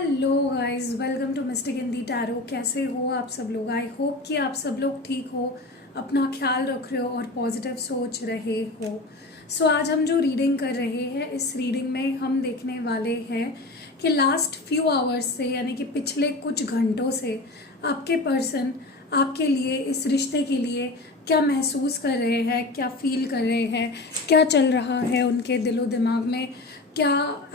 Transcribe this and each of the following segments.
Hello guys, welcome to Mystic Hindi Tarot. कैसे हो आप सब लोग? आई होप कि आप सब लोग ठीक हो, अपना ख्याल रख रहे हो और पॉजिटिव सोच रहे हो। सो आज हम जो रीडिंग कर रहे हैं, इस रीडिंग में हम देखने वाले हैं कि लास्ट फ्यू आवर्स से, यानी कि पिछले कुछ घंटों से आपके पर्सन आपके लिए, इस रिश्ते के लिए क्या महसूस कर रहे हैं, क्या फील कर रहे हैं, क्या चल रहा है उनके दिलो दिमाग में, क्या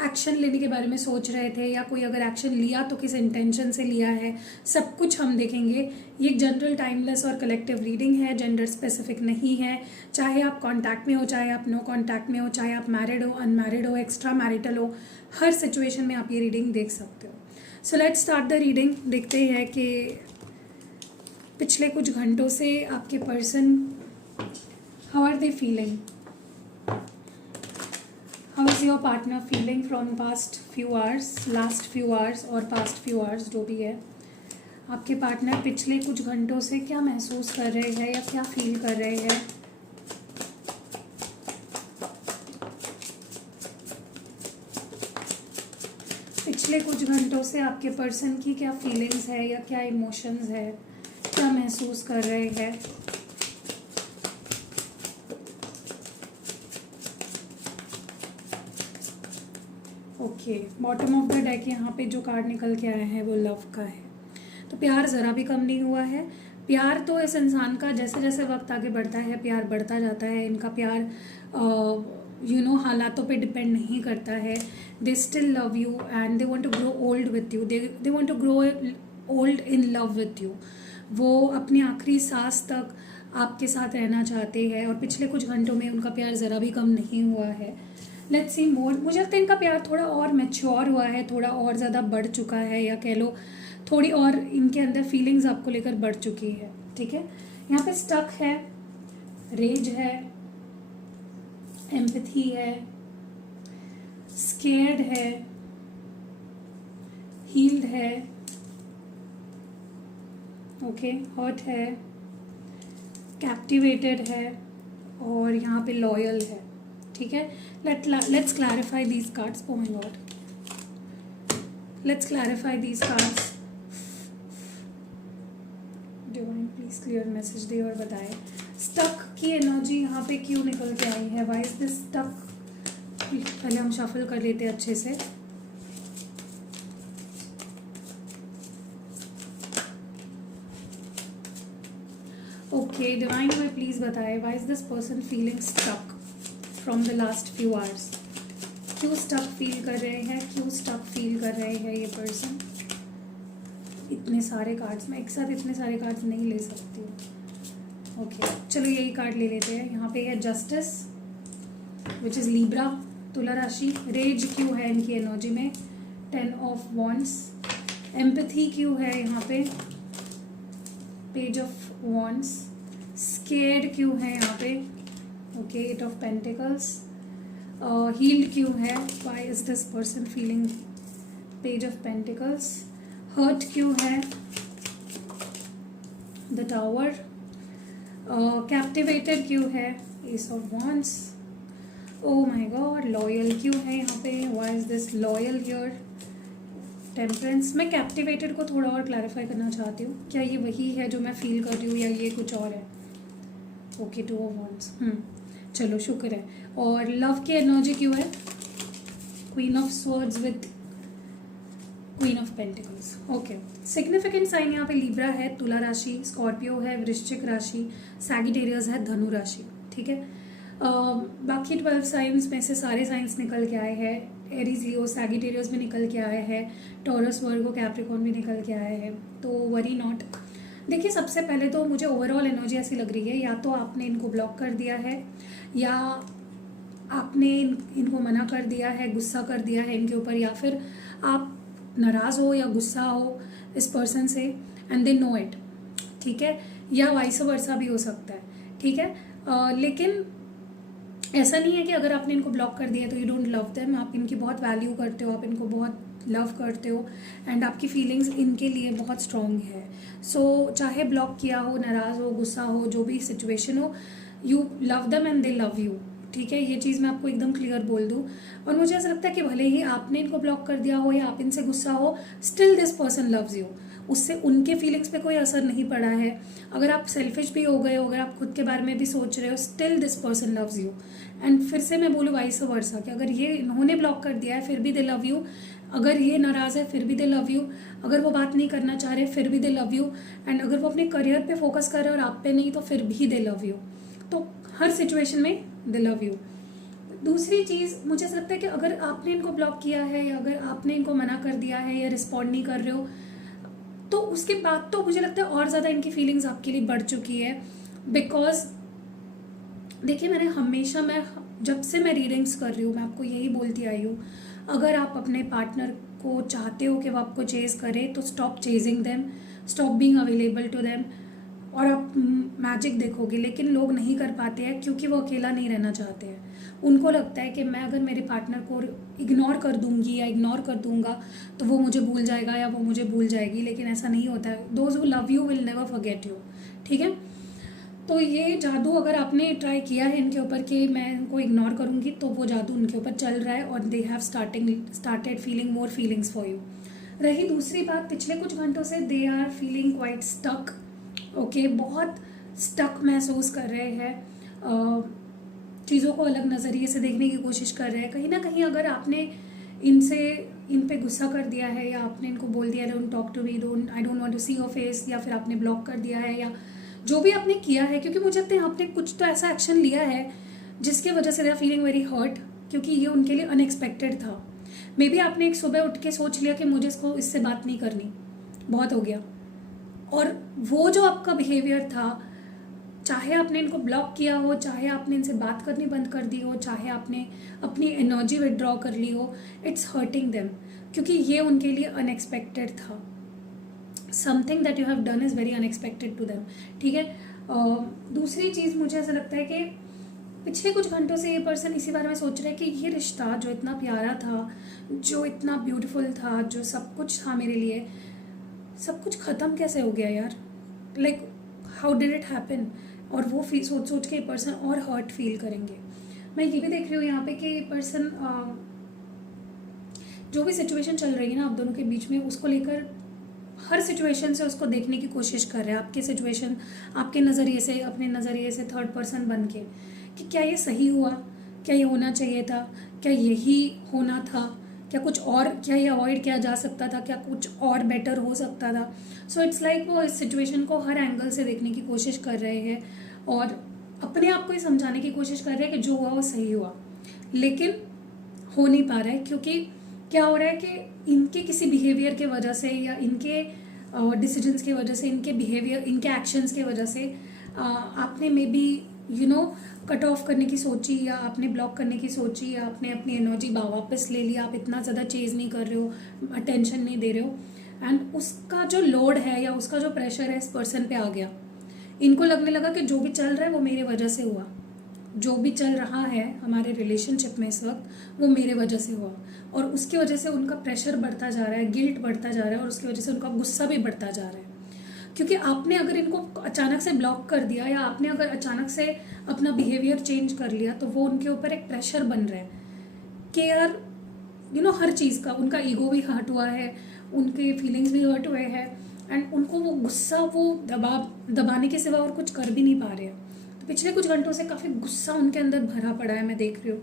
एक्शन लेने के बारे में सोच रहे थे, या कोई अगर एक्शन लिया तो किस इंटेंशन से लिया है, सब कुछ हम देखेंगे। ये एक जनरल, टाइमलेस और कलेक्टिव रीडिंग है, जेंडर स्पेसिफिक नहीं है। चाहे आप कांटेक्ट में हो, चाहे आप नो कांटेक्ट में हो, चाहे आप मैरिड हो, अनमैरिड हो, एक्स्ट्रा मैरिटल हो, हर सिचुएशन में आप ये रीडिंग देख सकते हो। So let's start the reading. देखते हैं कि पिछले कुछ घंटों से आपके person, how are they feeling, how is your partner feeling from past few hours, last few hours और पास्ट फ्यू आवर्स, जो भी है। आपके पार्टनर पिछले कुछ घंटों से क्या महसूस कर रहे हैं या क्या फील कर रहे हैं। पिछले कुछ घंटों से आपके पर्सन की क्या फीलिंग्स है या क्या इमोशंस है, क्या महसूस कर रहे हैं। Okay, bottom of the deck यहाँ पे जो कार्ड निकल के आया है वो लव का है। तो प्यार ज़रा भी कम नहीं हुआ है। प्यार तो इस इंसान का जैसे जैसे वक्त आगे बढ़ता है प्यार बढ़ता जाता है। इनका प्यार हालातों पे डिपेंड नहीं करता है। They still love you and they want to grow old with you, they want to grow old in love with you. वो अपनी आखिरी सांस तक आपके साथ रहना चाहते हैं और पिछले कुछ घंटों में उनका प्यार ज़रा भी कम नहीं हुआ है। लेट्स सी मोर। मुझे लगता है इनका प्यार थोड़ा और मैच्योर हुआ है, थोड़ा और ज़्यादा बढ़ चुका है, या कह लो थोड़ी और इनके अंदर फीलिंग्स आपको लेकर बढ़ चुकी है। ठीक है, यहाँ पे स्टक है, रेज है, एम्पैथी है, स्केर्ड है, हील्ड है, ओके, हर्ट है, कैप्टिवेटेड है और यहाँ पे लॉयल है। ठीक है, let's clarify these cards. Oh my god, let's clarify these cards. Divine please clear message दे और बताए स्टक की एनर्जी यहाँ पे क्यों निकल के आई है। Why is this stuck? पहले हम शफल कर लेते हैं अच्छे से। ओके, डिवाइन में प्लीज बताए why is this person feeling stuck from the last few hours. क्यों स्टक फील कर रहे हैं, क्यों स्टक फील कर रहे हैं ये पर्सन। इतने सारे कार्ड्स, मैं एक साथ इतने सारे कार्ड्स नहीं ले सकती हूँ। ओके, चलो यही कार्ड ले लेते हैं। यहाँ पे है जस्टिस, विच इज़ लीब्रा, तुला राशि। रेज क्यों है इनकी एनर्जी में, 10 ऑफ वॉन्ड्स। एम्पैथी क्यों है यहाँ पे, पेज ऑफ वॉन्ड्स। स्केर्ड क्यों है यहाँ पे, ओके, 8 ऑफ पेंटिकल्स। हील्ड क्यों है, why is this person feeling, page of pentacles. Hurt क्यों है, द टावर। कैप्टिवेटेड क्यों है, ace of wands. Oh my God, loyal क्यों है यहाँ पे, why is this loyal here. Temperance. मैं कैप्टिवेटेड को थोड़ा और क्लैरिफाई करना चाहती हूँ, क्या ये वही है जो मैं फील कर रही हूँ या ये कुछ और है। Okay, 2 of wands. चलो शुक्र है। और लव की एनर्जी क्यों है, queen of swords with queen of pentacles. Okay, significant sign यहाँ पे लीब्रा है, तुला राशि, स्कॉर्पियो है, वृश्चिक राशि, सैगिटेरियस है, धनु राशि। ठीक है, बाकी 12 साइंस में से सारे साइंस निकल के आए हैं। एरीज, लियो, सैगिटेरियस भी निकल के आए हैं, टॉरस, वर्गो, कैप्रिकॉर्न भी निकल के आए हैं। तो वरी नॉट। देखिए, सबसे पहले तो मुझे ओवरऑल एनर्जी ऐसी लग रही है, या तो आपने इनको ब्लॉक कर दिया है, या आपने इनको मना कर दिया है, गुस्सा कर दिया है इनके ऊपर, या फिर आप नाराज़ हो या गुस्सा हो इस पर्सन से एंड दे नो इट। ठीक है, या वाइस वर्सा भी हो सकता है। ठीक है, लेकिन ऐसा नहीं है कि अगर आपने इनको ब्लॉक कर दिया तो यू डोंट लव देम। आप इनकी बहुत वैल्यू करते हो, आप इनको बहुत लव करते हो एंड आपकी फीलिंग्स इनके लिए बहुत स्ट्रॉन्ग है। सो चाहे ब्लॉक किया हो, नाराज़ हो, गुस्सा हो, जो भी सिचुएशन हो, you love them and they love you. ठीक है, ये चीज़ मैं आपको एकदम क्लियर बोल दूँ। और मुझे ऐसा लगता है कि भले ही आपने इनको ब्लॉक कर दिया हो या आप इनसे गुस्सा हो, still this person loves you. उससे उनके फीलिंग्स पे कोई असर नहीं पड़ा है। अगर आप सेल्फिश भी हो गए हो, अगर आप खुद के बारे में भी सोच रहे हो, still this person loves you. And फिर से मैं बोलूँ वाइस वर्सा कि अगर ये इन्होंने ब्लॉक कर दिया है फिर भी दे लव यू, अगर ये नाराज़ है फिर भी दे लव यू, अगर वो बात नहीं करना चाह रहे फिर भी दे लव यू, एंड अगर वो अपने करियर पे फोकस कर रहे हैं और आप पे नहीं तो फिर भी दे लव यू। तो हर सिचुएशन में दे लव यू। दूसरी चीज़ मुझे ऐसा लगता है कि अगर आपने इनको ब्लॉक किया है या अगर आपने इनको मना कर दिया है या रिस्पॉन्ड नहीं कर रहे हो, तो उसके बाद तो मुझे लगता है और ज़्यादा इनकी फीलिंग्स आपके लिए बढ़ चुकी है। बिकॉज देखिए, मैं जब से मैं रीडिंग्स कर रही हूँ मैं आपको यही बोलती आई हूँ, अगर आप अपने पार्टनर को चाहते हो कि वो आपको चेज़ करे तो stop chasing them, stop being available to them, और आप मैजिक देखोगे। लेकिन लोग नहीं कर पाते हैं क्योंकि वो अकेला नहीं रहना चाहते हैं। उनको लगता है कि मैं अगर मेरे पार्टनर को इग्नोर कर दूंगी या इग्नोर कर दूंगा तो वो मुझे भूल जाएगा या वो मुझे भूल जाएगी, लेकिन ऐसा नहीं होता है। Those who love you will never forget you, ठीक है। तो ये जादू अगर आपने ट्राई किया है इनके ऊपर कि मैं इनको इग्नोर करूंगी, तो वो जादू उनके ऊपर चल रहा है और they have started feeling more feelings for you. रही दूसरी बात, पिछले कुछ घंटों से they are feeling quite stuck. Okay, बहुत स्टक महसूस कर रहे हैं, चीज़ों को अलग नज़रिए से देखने की कोशिश कर रहे हैं। कहीं ना कहीं अगर आपने इन पे गुस्सा कर दिया है या आपने इनको बोल दिया don't talk to me, I don't want to see your face, या फिर आपने ब्लॉक कर दिया है या जो भी आपने किया है, क्योंकि मुझे लगता है आपने कुछ तो ऐसा एक्शन लिया है जिसके वजह से they are feeling very hurt, क्योंकि ये उनके लिए अनएक्सपेक्टेड था। मे बी आपने एक सुबह उठ के सोच लिया कि मुझे इससे बात नहीं करनी, बहुत हो गया। और वो जो आपका बिहेवियर था, चाहे आपने इनको ब्लॉक किया हो, चाहे आपने इनसे बात करनी बंद कर दी हो, चाहे आपने अपनी एनर्जी विदड्रॉ कर ली हो, इट्स हर्टिंग देम, क्योंकि ये उनके लिए अनएक्सपेक्टेड था। Something that you have done is very unexpected to them, ठीक है। दूसरी चीज़ मुझे ऐसा लगता है कि पिछले कुछ घंटों से ये पर्सन इसी बारे में सोच रहा है कि ये रिश्ता जो इतना प्यारा था, जो इतना ब्यूटीफुल था, जो सब कुछ था मेरे लिए, सब कुछ ख़त्म कैसे हो गया यार, like how did it happen. और वो सोच सोच के ये पर्सन और हर्ट फील करेंगे। मैं ये भी देख रही हूँ यहाँ पे कि ये पर्सन जो भी सिचुएशन चल रही है ना आप दोनों के बीच में, उसको लेकर हर सिचुएशन से उसको देखने की कोशिश कर रहे हैं, आपके सिचुएशन, आपके नज़रिए से, अपने नज़रिए से थर्ड पर्सन बन के, कि क्या ये सही हुआ, क्या ये होना चाहिए था, क्या यही होना था, क्या कुछ और, क्या ये अवॉइड किया जा सकता था, क्या कुछ और बेटर हो सकता था। सो इट्स लाइक वो इस सिचुएशन को हर एंगल से देखने की कोशिश कर रहे हैं और अपने आप को ही समझाने की कोशिश कर रहे हैं कि जो हुआ वो सही हुआ, लेकिन हो नहीं पा रहा है। क्योंकि क्या हो रहा है कि इनके किसी बिहेवियर के वजह से या इनके डिसीजंस की वजह से, इनके बिहेवियर, इनके एक्शंस के वजह से आपने मे बी कट ऑफ करने की सोची, या आपने ब्लॉक करने की सोची, या आपने अपनी एनर्जी वापस ले लिया, आप इतना ज़्यादा चेज़ नहीं कर रहे हो, अटेंशन नहीं दे रहे हो, एंड उसका जो लोड है या उसका जो प्रेशर है इस पर्सन पे आ गया। इनको लगने लगा कि जो भी चल रहा है वो मेरे वजह से हुआ, जो भी चल रहा है हमारे रिलेशनशिप में इस वक्त वो मेरे वजह से हुआ, और उसकी वजह से उनका प्रेशर बढ़ता जा रहा है, गिल्ट बढ़ता जा रहा है, और उसकी वजह से उनका गुस्सा भी बढ़ता जा रहा है। क्योंकि आपने अगर इनको अचानक से ब्लॉक कर दिया या आपने अगर अचानक से अपना बिहेवियर चेंज कर लिया, तो वो उनके ऊपर एक प्रेशर बन रहा है कि यार हर चीज़ का, उनका ईगो भी हर्ट हुआ है, उनके फीलिंग्स भी हर्ट हुए हैं, एंड उनको वो गुस्सा वो दबाने के सिवा और कुछ कर भी नहीं पा रहे हैं। तो पिछले कुछ घंटों से काफ़ी गुस्सा उनके अंदर भरा पड़ा है, मैं देख रही हूँ।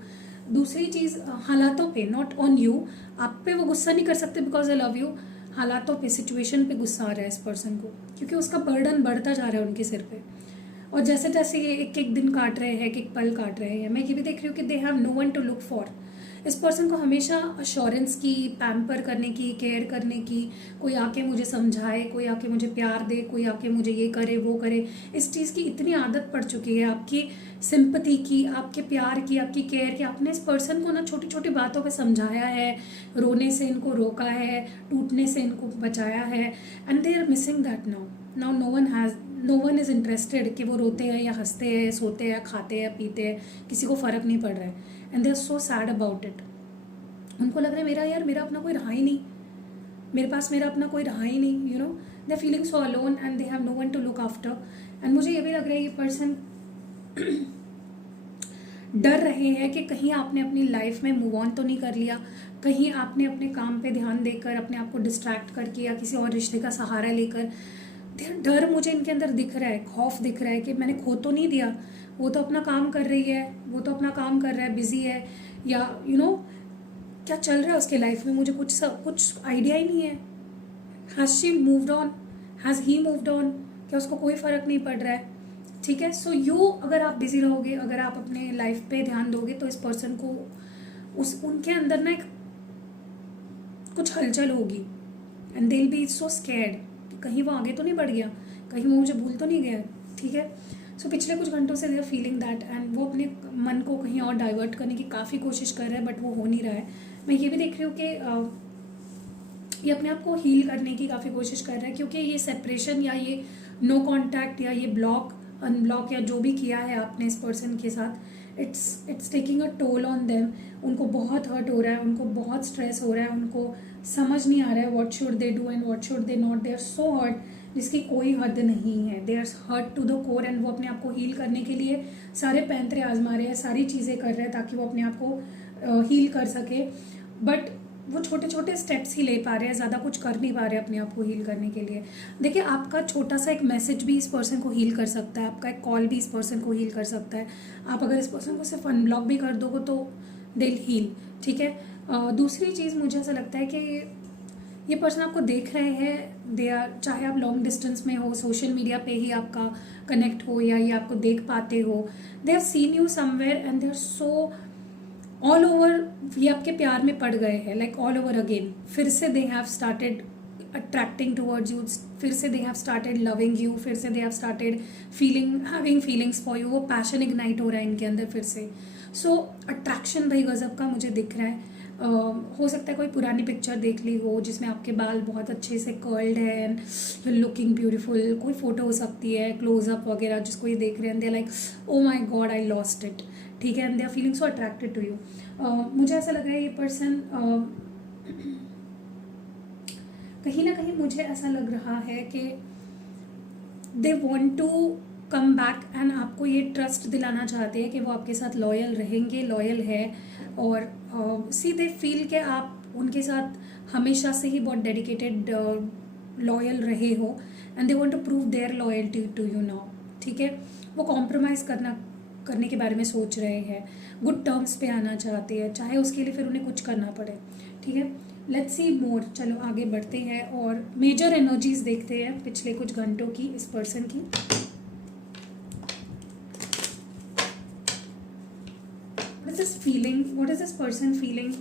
दूसरी चीज़, हालातों पे, नॉट ऑन यू, आप पे वो गुस्सा नहीं कर सकते बिकॉज आई लव यू, हालातों पे, सिचुएशन पे गुस्सा आ रहा है इस पर्सन को, क्योंकि उसका बर्डन बढ़ता जा रहा है उनके सिर पे। और जैसे जैसे ये एक एक दिन काट रहे हैं, एक एक पल काट रहे हैं, मैं ये भी देख रही हूँ कि they have no one to look for. इस पर्सन को हमेशा अश्योरेंस की, पैम्पर करने की, केयर करने की, कोई आके मुझे समझाए, कोई आके मुझे प्यार दे, कोई आके मुझे ये करे वो करे, इस चीज़ की इतनी आदत पड़ चुकी है, आपकी सिंपैथी की, आपके प्यार की, आपकी केयर की। आपने इस पर्सन को ना छोटी छोटी बातों पे समझाया है, रोने से इनको रोका है, टूटने से इनको बचाया है, and they are missing that now no one is interested कि वो रोते हैं या हंसते हैं, सोते हैं, खाते हैं, पीते हैं, किसी को फ़र्क नहीं पड़ रहा है, and they are so sad about it. उनको लग रहा है मेरा अपना कोई रहा ही नहीं, मेरे पास मेरा अपना कोई रहा ही नहीं, they are feeling so alone and they have no one to look after. And मुझे ये भी लग रहा है ये पर्सन डर रहे हैं कि कहीं आपने अपनी लाइफ में मूव ऑन तो नहीं कर लिया, कहीं आपने अपने काम पे ध्यान देकर अपने आप को डिस्ट्रैक्ट करके या किसी और रिश्ते का सहारा लेकर, डर मुझे इनके अंदर दिख रहा है, खौफ दिख रहा है कि मैंने खो तो नहीं दिया, वो तो अपना काम कर रही है, वो तो अपना काम कर रहा है, बिजी है, या क्या चल रहा है उसके लाइफ में, मुझे कुछ आइडिया ही नहीं है। Has she moved on, has he moved on, क्या उसको कोई फ़र्क नहीं पड़ रहा है? ठीक है, सो अगर आप बिजी रहोगे, अगर आप अपने लाइफ पे ध्यान दोगे, तो इस पर्सन को उनके अंदर ना एक कुछ हलचल होगी, and they will B so scared कि कहीं वो आगे तो नहीं बढ़ गया, कहीं वो मुझे भूल तो नहीं गया। ठीक है, सो पिछले कुछ घंटों से they are feeling that, and वो अपने मन को कहीं और डाइवर्ट करने की काफ़ी कोशिश कर रहे हैं, बट वो हो नहीं रहा है। मैं ये भी देख रही हूँ कि ये अपने आप को हील करने की काफ़ी कोशिश कर रहा है, क्योंकि ये सेपरेशन या ये नो कांटेक्ट या ये ब्लॉक अनब्लॉक या जो भी किया है आपने इस पर्सन के साथ, it's taking a toll on them. उनको बहुत हर्ट हो रहा है, उनको बहुत स्ट्रेस हो रहा है, उनको समझ नहीं आ रहा है what should they do and what should they not. They are so hurt जिसकी कोई हद नहीं है, they are hurt to the core, and वो अपने आप को हील करने के लिए सारे पैंतरे आजमा रहे हैं, सारी चीज़ें कर रहे हैं ताकि वो अपने आप को हील कर सके, बट वो छोटे छोटे स्टेप्स ही ले पा रहे हैं, ज़्यादा कुछ कर नहीं पा रहे अपने आप को हील करने के लिए। देखिए, आपका छोटा सा एक मैसेज भी इस पर्सन को हील कर सकता है, आपका एक कॉल भी इस पर्सन को हील कर सकता है। आप अगर इस पर्सन को सिर्फ अनब्लॉक भी कर दोगे तो दे विल हील। ठीक है, दूसरी चीज़ मुझे ऐसा लगता है कि ये पर्सन आपको देख रहे हैं, दे आर, चाहे आप लॉन्ग डिस्टेंस में हो, सोशल मीडिया पे ही आपका कनेक्ट हो या ये आपको देख पाते हो, they have seen you somewhere and they are so all over, ये आपके प्यार में पड़ गए हैं, लाइक ऑल ओवर अगेन। फिर से दे have started attracting towards you, फिर से दे हैव स्टार्टेड लविंग यू, फिर से दे have started having feelings for you. वो पैशन इग्नाइट हो रहा है इनके अंदर फिर से। सो अट्रैक्शन भाई गजब का मुझे दिख रहा है। हो सकता है कोई पुरानी पिक्चर देख ली हो जिसमें आपके बाल बहुत अच्छे से कर्ल्ड है एंड यू लुकिंग ब्यूटीफुल, कोई फोटो हो सकती है क्लोजअप वगैरह जिसको ये देख रहे हैं, they like oh my God I lost it. ठीक है, and they are feeling so attracted to you. मुझे ऐसा लग रहा है ये पर्सन कहीं ना कहीं, मुझे ऐसा लग रहा है कि they want to come back and आपको ये ट्रस्ट दिलाना चाहते हैं कि वो आपके साथ लॉयल रहेंगे, लॉयल है, और सी दे फील कि आप उनके साथ हमेशा से ही बहुत डेडिकेटेड लॉयल रहे हो, and they want to prove their loyalty to you now. ठीक है, वो कॉम्प्रोमाइज़ करने के बारे में सोच रहे हैं, गुड टर्म्स पे आना चाहते हैं, चाहे उसके लिए फिर उन्हें कुछ करना पड़े। ठीक है, लेट्स सी मोर। चलो आगे बढ़ते हैं और मेजर एनर्जीज देखते हैं पिछले कुछ घंटों की इस पर्सन की। What is this person feeling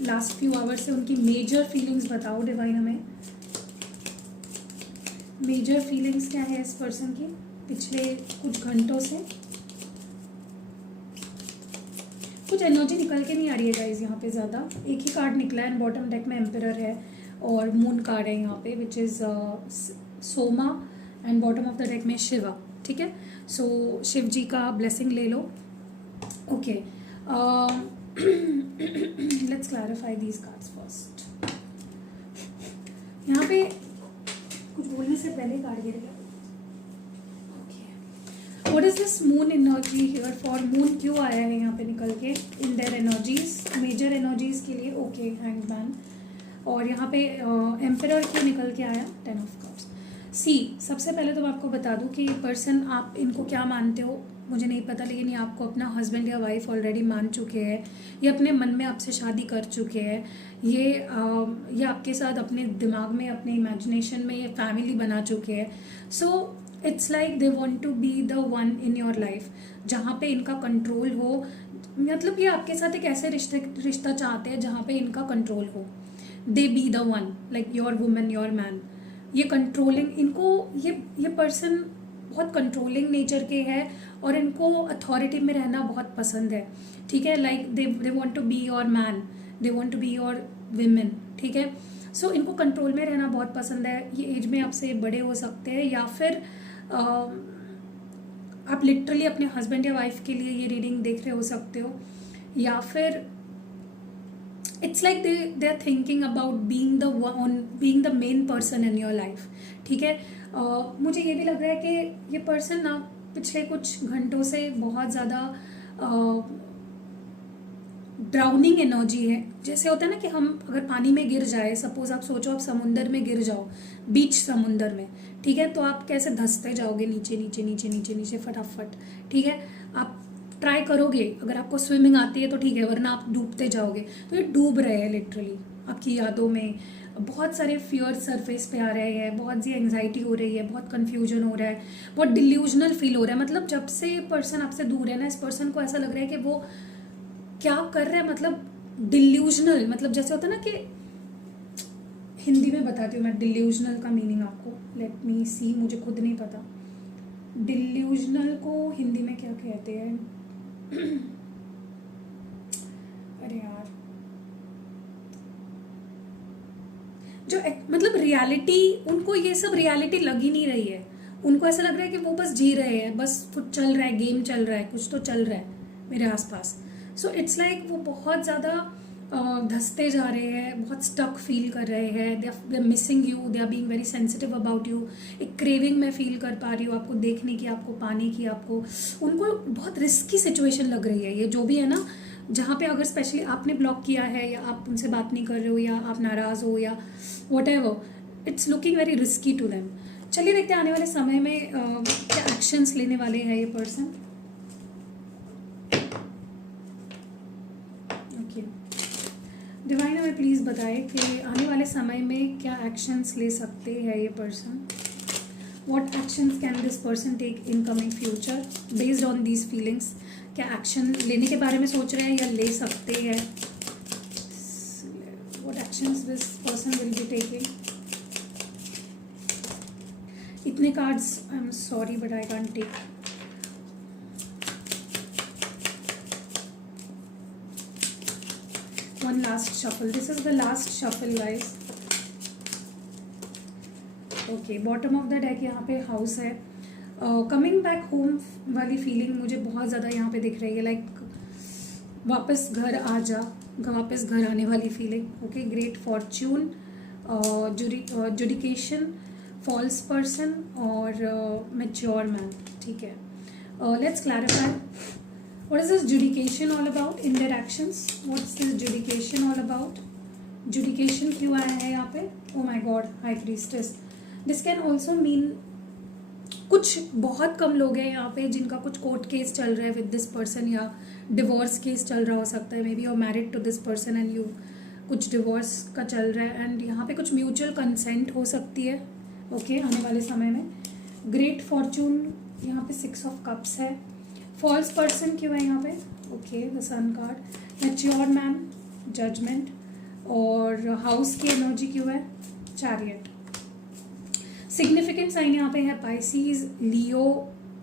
last few hours से? उनकी मेजर फीलिंग्स बताओ डिवाइन हमें। मेजर फीलिंग्स क्या है इस पर्सन की पिछले कुछ घंटों से? कुछ एनर्जी निकल के नहीं आ रही है गाइज यहाँ पे ज़्यादा। एक ही कार्ड निकला है, बॉटम डेक में एम्परर है और मून कार्ड है यहाँ पे, which is Soma, and bottom of the deck में शिवा। ठीक है, सो शिव जी का ब्लेसिंग ले लो। Okay, let's clarify these cards first. यहाँ पे कुछ बोलने से पहले कार्ड गिर गया। What is this moon energy here for? Moon क्यों आया है यहाँ पे निकल के in their energies, major energies के लिए? ओके, हैंगमैन, और यहाँ पे एम्परर क्यों निकल के आया? 10 ऑफ कप्स। सी, सबसे पहले तो मैं आपको बता दूँ कि ये पर्सन, आप इनको क्या मानते हो मुझे नहीं पता, लेकिन ये आपको अपना हस्बैंड या वाइफ ऑलरेडी मान चुके हैं, ये अपने मन में आपसे शादी कर चुके हैं, ये आपके साथ अपने दिमाग में, अपने इमेजिनेशन में ये फैमिली बना चुके हैं। So it's like they want to be the one in your life जहाँ पे इनका कंट्रोल हो। मतलब ये आपके साथ एक ऐसे रिश्ता चाहते हैं जहाँ पे इनका कंट्रोल हो। दे B the one, like your women, your man. ये कंट्रोलिंग, इनको ये पर्सन बहुत कंट्रोलिंग नेचर के है और इनको अथॉरिटी में रहना बहुत पसंद है। ठीक है, like they want to be your man, they want to be your women. ठीक है, सो इनको कंट्रोल में रहना बहुत पसंद है। ये एज में आपसे बड़े हो सकते हैं, या फिर आप लिटरली अपने हस्बैंड या वाइफ के लिए ये रीडिंग देख रहे हो सकते हो, या फिर it's like they are thinking about being the main person in your life. ठीक है, मुझे ये भी लग रहा है कि ये पर्सन ना पिछले कुछ घंटों से बहुत ज़्यादा ड्राउनिंग एनर्जी है। जैसे होता है ना कि हम अगर पानी में गिर जाए, सपोज आप सोचो आप समुंदर में गिर जाओ, बीच समुंदर में, ठीक है, तो आप कैसे धंसते जाओगे नीचे नीचे नीचे नीचे नीचे फटाफट, ठीक है। आप ट्राई करोगे, अगर आपको स्विमिंग आती है तो ठीक है, वरना आप डूबते जाओगे। तो ये डूब रहे हैं लिटरली आपकी यादों में, बहुत सारे फियर सरफेस पे आ रहे हैं, बहुत सी एंग्जाइटी हो रही है, बहुत कन्फ्यूजन हो रहा है, बहुत डिल्यूजनल फील हो रहा है। मतलब जब से ये पर्सन आपसे दूर है ना, इस पर्सन को ऐसा लग रहा है कि वो क्या कर रहा है, मतलब डिल्यूजनल, मतलब जैसे होता है ना कि, हिंदी में बताती हूँ मैं डिल्यूजनल का मीनिंग आपको, लेट मी सी, मुझे खुद नहीं पता डिल्यूजनल को हिंदी में क्या कहते हैं। अरे यार, जो मतलब रियलिटी, उनको ये सब रियलिटी लग ही नहीं रही है। उनको ऐसा लग रहा है कि वो बस जी रहे हैं, बस कुछ चल रहा है, गेम चल रहा है, कुछ तो चल रहा है मेरे आसपास। सो इट्स लाइक वो बहुत ज़्यादा धंसते जा रहे हैं, बहुत स्टक फील कर रहे हैं, they are missing you, they are being very sensitive about you. एक क्रेविंग मैं फील कर पा रही हूँ आपको देखने की, आपको पाने की, आपको, उनको बहुत रिस्की सिचुएशन लग रही है ये जो भी है ना, जहाँ पे अगर स्पेशली आपने ब्लॉक किया है या आप उनसे बात नहीं कर रहे हो या आप नाराज़ हो या whatever, it's looking very risky to them. चलिए देखते हैं आने वाले समय में क्या एक्शंस लेने वाले हैं ये पर्सन। ओके, डिवाइन हमें प्लीज़ बताए कि आने वाले समय में क्या एक्शंस ले सकते हैं ये person. What actions can this person take in coming future based on these feelings? क्या एक्शन लेने के बारे में सोच रहे हैं या ले सकते हैं? What actions this person will be taking? इतने cards, I am sorry but I can't take. One last shuffle. This is the last shuffle, guys. Okay, bottom of the deck यहाँ पे हाउस है। कमिंग बैक होम वाली फीलिंग मुझे बहुत ज़्यादा यहाँ पे दिख रही है, लाइक वापस घर आ जा, वापस घर आने वाली feeling. Okay, great fortune, judication, false person और मैच्योर मैन, ठीक है। Let's clarify what is this judication all about in their actions. What's this judication all about? Judication क्यों आया है यहाँ पे? Oh my God, high priestess. This can also mean, कुछ बहुत कम लोग हैं यहाँ पे जिनका कुछ कोर्ट केस चल रहा है विद दिस पर्सन, या डिवोर्स केस चल रहा हो सकता है। Maybe you are married to this person and you, कुछ डिवोर्स का चल रहा है एंड यहाँ पे कुछ म्यूचुअल कंसेंट हो सकती है। ओके, आने वाले समय में ग्रेट फॉर्च्यून, यहाँ पे 6 ऑफ कप्स है। फॉल्स पर्सन क्यों है यहाँ पे? Okay, the sun card, mature man, judgement, और हाउस की एनर्जी क्यों है? चैरियट। सिग्निफिकेंट साइन यहाँ पे है पाइसीज, लियो,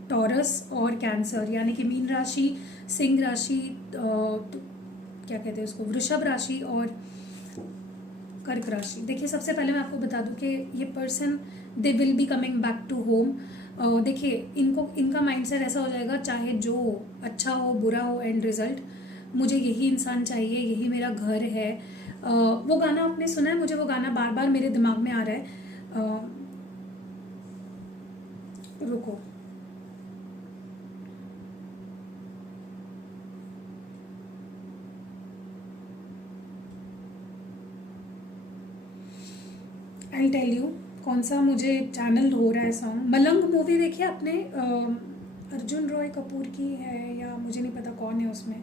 टॉरस और कैंसर, यानी कि मीन राशि, सिंह राशि, क्या कहते हैं उसको, वृषभ राशि और कर्क राशि। देखिए, सबसे पहले मैं आपको बता दूं कि ये person, they will be coming back to home. देखिए, इनका माइंडसेट ऐसा हो जाएगा, चाहे जो अच्छा हो बुरा हो, एंड रिजल्ट मुझे यही इंसान चाहिए, यही मेरा घर है। वो गाना आपने सुना है? मुझे वो गाना बार बार मेरे दिमाग में आ रहा है, रुको, आई टेल यू कौन सा मुझे चैनल हो रहा है सॉन्ग। मलंग मूवी देखिए आपने, अर्जुन रॉय कपूर की है या मुझे नहीं पता कौन है उसमें,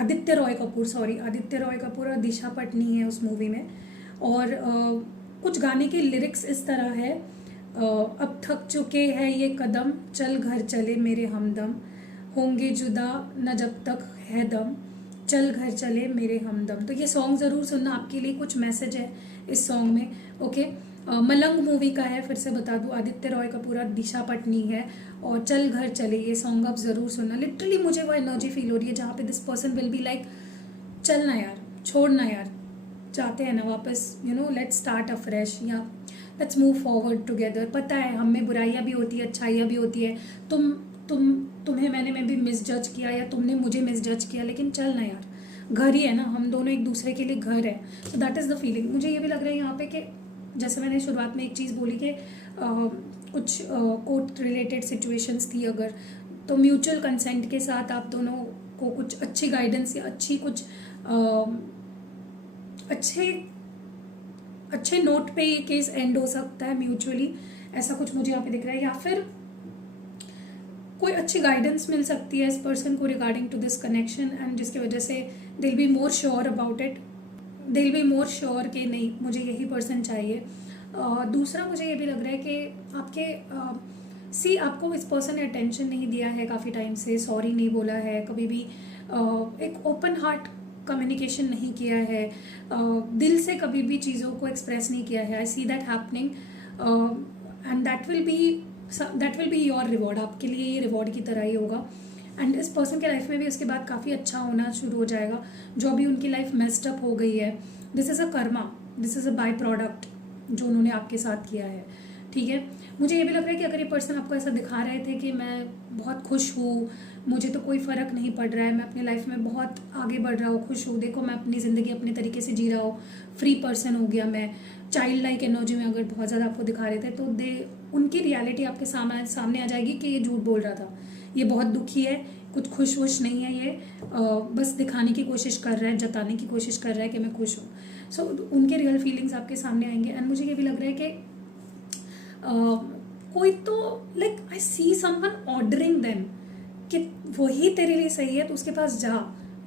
आदित्य रॉय कपूर, सॉरी, आदित्य रॉय कपूर और दिशा पटनी है उस मूवी में। और कुछ गाने के लिरिक्स इस तरह है, अब थक चुके हैं ये कदम, चल घर चले मेरे हमदम, होंगे जुदा न जब तक है दम, चल घर चले मेरे हमदम। तो ये सॉन्ग ज़रूर सुनना, आपके लिए कुछ मैसेज है इस सॉन्ग में। ओके, मलंग मूवी का है, फिर से बता दूं, आदित्य रॉय कपूर और दिशा पटनी है, और चल घर चले, ये सॉन्ग आप ज़रूर सुनना। लिटरली मुझे वो एनर्जी फील हो रही है जहाँ पे this person will be like, चलना यार, छोड़ना यार, चाहते हैं ना वापस, you know, let's start a fresh, या लेट्स मूव फॉरवर्ड टुगेदर। पता है हम में बुराइयाँ भी होती है, अच्छाइयाँ भी होती है, तुम्हें मैंने भी मिसजज किया या तुमने मुझे मिसजज किया, लेकिन चलना यार, घर ही है ना, हम दोनों एक दूसरे के लिए घर है। So that is the feeling. मुझे ये भी लग रहा है यहाँ पे कि जैसे मैंने शुरुआत में एक चीज़ बोली कि कुछ कोर्ट रिलेटेड सिचुएशंस थी, अगर तो म्यूचुअल कंसेंट के साथ आप दोनों को कुछ अच्छी गाइडेंस या अच्छी कुछ अच्छे अच्छे नोट पे ये केस एंड हो सकता है म्यूचुअली, ऐसा कुछ मुझे यहाँ पे दिख रहा है। या फिर कोई अच्छी गाइडेंस मिल सकती है इस पर्सन को regarding to this connection, and जिसकी वजह से they will be more sure about it, they will be more sure कि नहीं मुझे यही पर्सन चाहिए। दूसरा मुझे ये भी लग रहा है कि आपके आपको इस पर्सन ने अटेंशन नहीं दिया है काफ़ी टाइम से, सॉरी नहीं बोला है कभी भी, एक ओपन हार्ट कम्युनिकेशन नहीं किया है, दिल से कभी भी चीज़ों को एक्सप्रेस नहीं किया है। I see that happening and that will be your reward, आपके लिए ये रिवॉर्ड की तरह ही होगा। एंड इस पर्सन के लाइफ में भी उसके बाद काफ़ी अच्छा होना शुरू हो जाएगा। जो अभी उनकी लाइफ मेस्ड अप हो गई है, this is a Karma, this is a by product जो उन्होंने आपके साथ किया है, ठीक है। मुझे ये भी लग रहा है कि अगर ये पर्सन आपको ऐसा दिखा रहे थे कि मैं बहुत खुश हूँ, मुझे तो कोई फ़र्क नहीं पड़ रहा है, मैं अपनी लाइफ में बहुत आगे बढ़ रहा हूँ, खुश हूँ, देखो मैं अपनी ज़िंदगी अपने तरीके से जी रहा हूँ, फ्री पर्सन हो गया मैं, चाइल्ड लाइक एनर्जी में अगर बहुत ज़्यादा आपको दिखा रहे थे, तो उनकी रियलिटी आपके सामने आ जाएगी कि ये झूठ बोल रहा था, ये बहुत दुखी है, कुछ खुश वुश नहीं है, ये बस दिखाने की कोशिश कर रहा है, जताने की कोशिश कर रहा है कि मैं खुश हूँ। सो उनके रियल फीलिंग्स आपके सामने आएंगे। एंड मुझे ये भी लग रहा है कि कोई तो like I see someone ordering them कि वही तेरे लिए सही है तो उसके पास जा,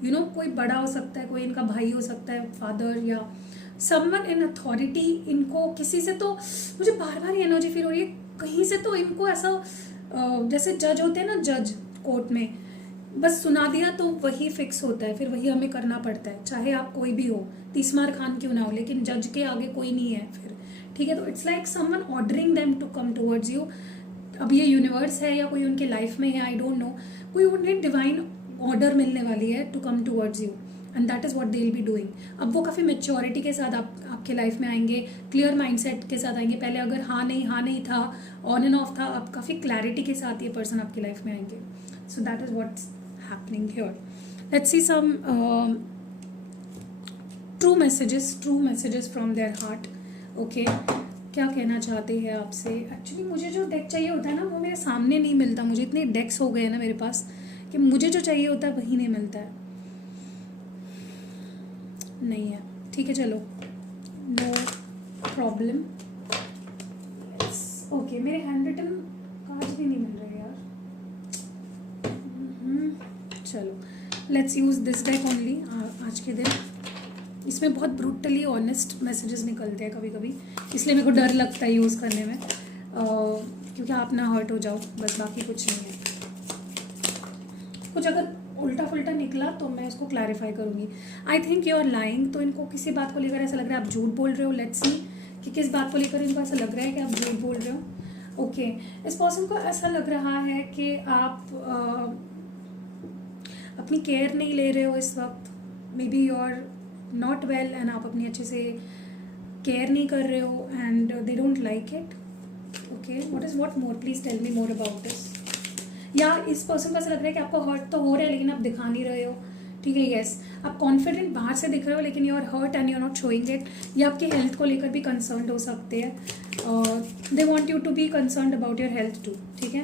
यू नो कोई बड़ा हो सकता है, कोई इनका भाई हो सकता है, फादर या समवन इन अथॉरिटी। इनको किसी से तो मुझे बार बार ये एनर्जी फील हो रही है, कहीं से तो इनको ऐसा जैसे जज होते हैं ना, जज कोर्ट में बस सुना दिया तो वही फिक्स होता है, फिर वही हमें करना पड़ता है, चाहे आप कोई भी हो, तीसमार खान क्यों ना हो, लेकिन जज के आगे कोई नहीं है फिर, ठीक है। तो it's like someone ordering them to come towards you. अब ये यूनिवर्स है या कोई उनके लाइफ में है, आई डोंट नो, कोई उन्हें डिवाइन ऑर्डर मिलने वाली है to come towards you, and that is what they will be doing. अब वो काफ़ी मेच्योरिटी के साथ आपके लाइफ में आएंगे, क्लियर माइंडसेट के साथ आएंगे। पहले अगर हाँ नहीं था, ऑन एंड ऑफ था, अब काफ़ी क्लैरिटी के साथ ये पर्सन आपकी लाइफ में आएंगे। So that is what's happening here. Let's see some true messages from their heart. Okay, क्या कहना चाहते हैं आपसे। एक्चुअली मुझे जो डेक चाहिए होता है ना वो मेरे सामने नहीं मिलता, मुझे इतने डेक्स हो गए हैं ना मेरे पास कि मुझे जो चाहिए होता है वही नहीं मिलता है, नहीं है, ठीक है चलो, नो प्रॉब्लम। ओके, मेरे हैंड रिटन कार्ड्स भी नहीं मिल रहे यार, चलो let's use this deck only आज के दिन। इसमें बहुत ब्रूटली ऑनेस्ट मैसेजेस निकलते हैं कभी कभी, इसलिए मेरे को डर लगता है यूज़ करने में, क्योंकि आप ना हर्ट हो जाओ, बस बाकी कुछ नहीं है। कुछ अगर उल्टा फुल्टा निकला तो मैं उसको क्लैरिफाई करूँगी। I think you are lying, तो इनको किसी बात को लेकर ऐसा लग रहा है आप झूठ बोल रहे हो। लेट्स सी कि किस बात को लेकर इनको ऐसा लग रहा है कि आप झूठ बोल रहे हो। ओके, इस पर्सन को ऐसा लग रहा है कि आप अपनी केयर नहीं ले रहे हो इस वक्त, maybe you are not well and आप अपनी अच्छे से केयर नहीं कर रहे हो and they don't like it. Okay, what more, please tell me more about this. या इस पर्सन को ऐसा लग रहा है कि आपको हर्ट तो हो रहा है लेकिन आप दिखा नहीं रहे हो, ठीक है। यस, आप कॉन्फिडेंट बाहर से दिख रहे हो लेकिन you are hurt and you are not showing it. या आपकी हेल्थ को लेकर भी कंसर्न हो सकते हैं, they want you to be concern about your health too, ठीक है।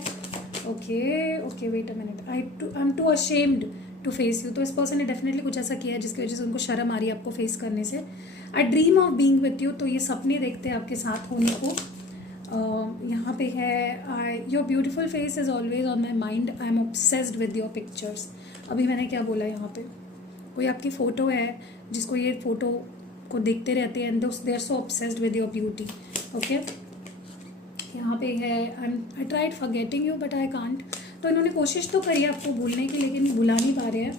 Okay wait a minute, I am too ashamed to face you. तो इस पर्सन ने डेफिनेटली कुछ ऐसा किया है जिसकी वजह से उनको शर्म आ रही है आपको फेस करने से। आई dream of being with you, तो ये सपने देखते हैं आपके साथ होने को। यहाँ पे है your beautiful face is always on my mind, I am obsessed with your pictures. अभी मैंने क्या बोला, यहाँ पे कोई आपकी फ़ोटो है जिसको ये फ़ोटो को देखते रहते हैं and they are so obsessed with your beauty. Okay, यहाँ पे है I tried forgetting you but I can't. तो इन्होंने कोशिश तो करी आपको भूलने की लेकिन भुला नहीं पा रहे हैं।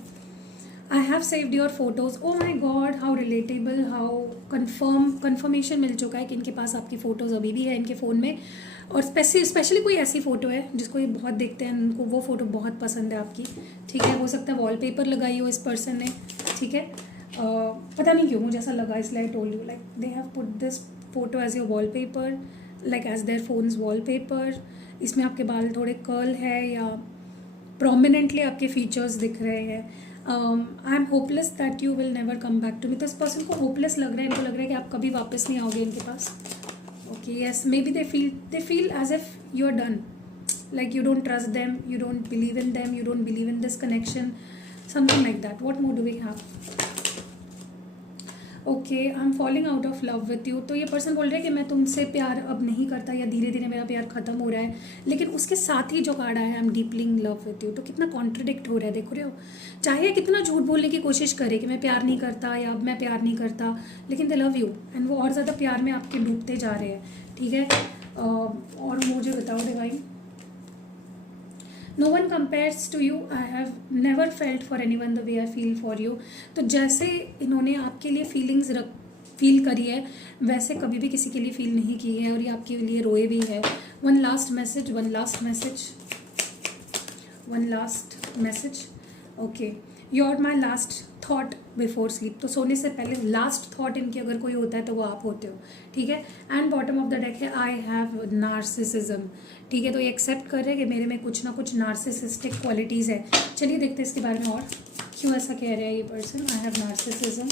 I have saved your photos, oh my God how relatable, how confirmation मिल चुका है कि इनके पास आपकी फ़ोटोज़ अभी भी है इनके फ़ोन में। और स्पेशली कोई ऐसी फ़ोटो है जिसको ये बहुत देखते हैं, उनको वो फ़ोटो बहुत पसंद है आपकी, ठीक है। हो सकता है वॉलपेपर लगाई हो इस पर्सन ने, ठीक है। पता नहीं क्यों मुझे ऐसा लगा, इसलिए I told you like they have put this photo as your wallpaper, like as their phones wallpaper. इसमें आपके बाल थोड़े कर्ल है या प्रोमिनेंटली आपके फीचर्स दिख रहे हैं। I am hopeless that you will never come back to me. तो इस पर्सन को होपलेस लग रहा है, इनको लग रहा है कि आप कभी वापस नहीं आओगे इनके पास। Okay, yes, maybe they feel as if you are done, like you don't trust them, you don't believe in them, you don't believe in this connection, something like that. What more do we have? Okay, I am falling out of love with you. तो ये person बोल रहे हैं कि मैं तुमसे प्यार अब नहीं करता या धीरे धीरे मेरा प्यार खत्म हो रहा है, लेकिन उसके साथ ही जो कार्ड आया है I am deeply in love with you. तो कितना कॉन्ट्रडिक्ट हो रहा है, देख रहे हो, चाहे कितना झूठ बोलने की कोशिश करे कि मैं प्यार नहीं करता या अब मैं प्यार नहीं करता, लेकिन दे लव यू एंड वो और ज़्यादा प्यार में आपके डूबते जा रहे हैं, ठीक है। और मुझे बताओ divine, no one compares to you, I have never felt for anyone the way I feel for you. तो जैसे इन्होंने आपके लिए फीलिंग्स फील करी है वैसे कभी भी किसी के लिए फील नहीं की है, और ये आपके लिए रोए भी है। One last message, one last message, one last message. Okay, you are my last thought before sleep. तो सोने से पहले लास्ट थॉट इनकी अगर कोई होता है तो वो आप होते हो, ठीक है। And bottom of the deck है आई हैव नार्सिसिज्म, ठीक है। तो ये एक्सेप्ट कर रहे हैं कि मेरे में कुछ ना कुछ नार्सिसिस्टिक क्वालिटीज़ है। चलिए देखते हैं इसके बारे में और क्यों ऐसा कह रहे हैं ये person, I have narcissism.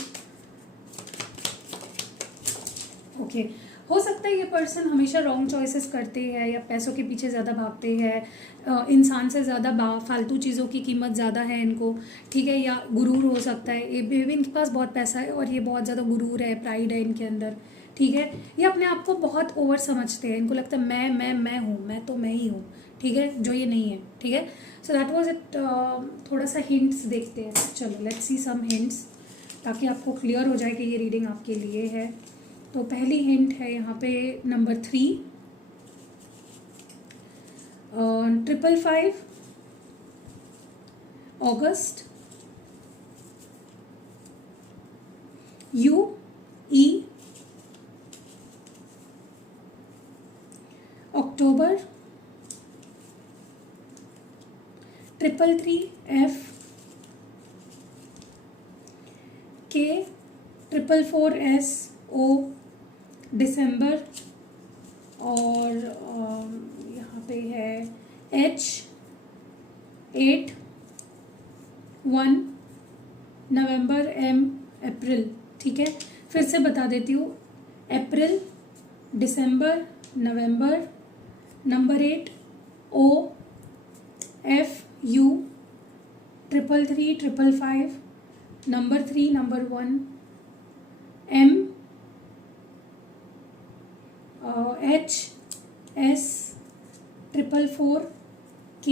Okay, हो सकता है ये पर्सन हमेशा रॉन्ग चॉइसेस करते हैं या पैसों के पीछे ज़्यादा भागते हैं, इंसान से ज़्यादा फालतू चीज़ों की कीमत ज़्यादा है इनको, ठीक है। या गुरूर हो सकता है, ये भी इनके पास बहुत पैसा है और ये बहुत ज़्यादा गुरूर है, प्राइड है इनके अंदर, ठीक है। ये अपने आप को बहुत ओवर समझते हैं, इनको लगता है मैं हूँ, मैं तो मैं ही हूँ, ठीक है, जो ये नहीं है, ठीक है। So that was it. थोड़ा सा हिंट्स देखते हैं, चलो लेट्स सी सम हिंट्स, ताकि आपको क्लियर हो जाए कि ये रीडिंग आपके लिए है। तो पहली हिंट है यहाँ पे नंबर 3, 555 अगस्त, UE अक्टूबर, 333F K, 444SO दिसंबर, और यहाँ पे है H81 नवंबर, M अप्रैल, ठीक है। फिर से बता देती हूँ, अप्रैल, दिसंबर, नवंबर, number 8 OFU, 33355, number 3, number 1 M HS 444K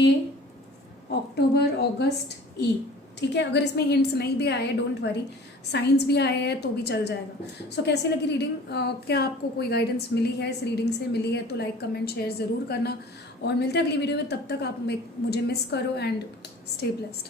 अक्टूबर, अगस्त, E, ठीक है। अगर इसमें हिंट्स नहीं भी आए डोंट वरी, साइंस भी आए हैं तो भी चल जाएगा। सो कैसी लगी रीडिंग, क्या आपको कोई गाइडेंस मिली है इस रीडिंग से? मिली है तो लाइक कमेंट शेयर ज़रूर करना, और मिलते हैं अगली वीडियो में। तब तक आप मुझे मिस करो एंड स्टे ब्लेस्ड।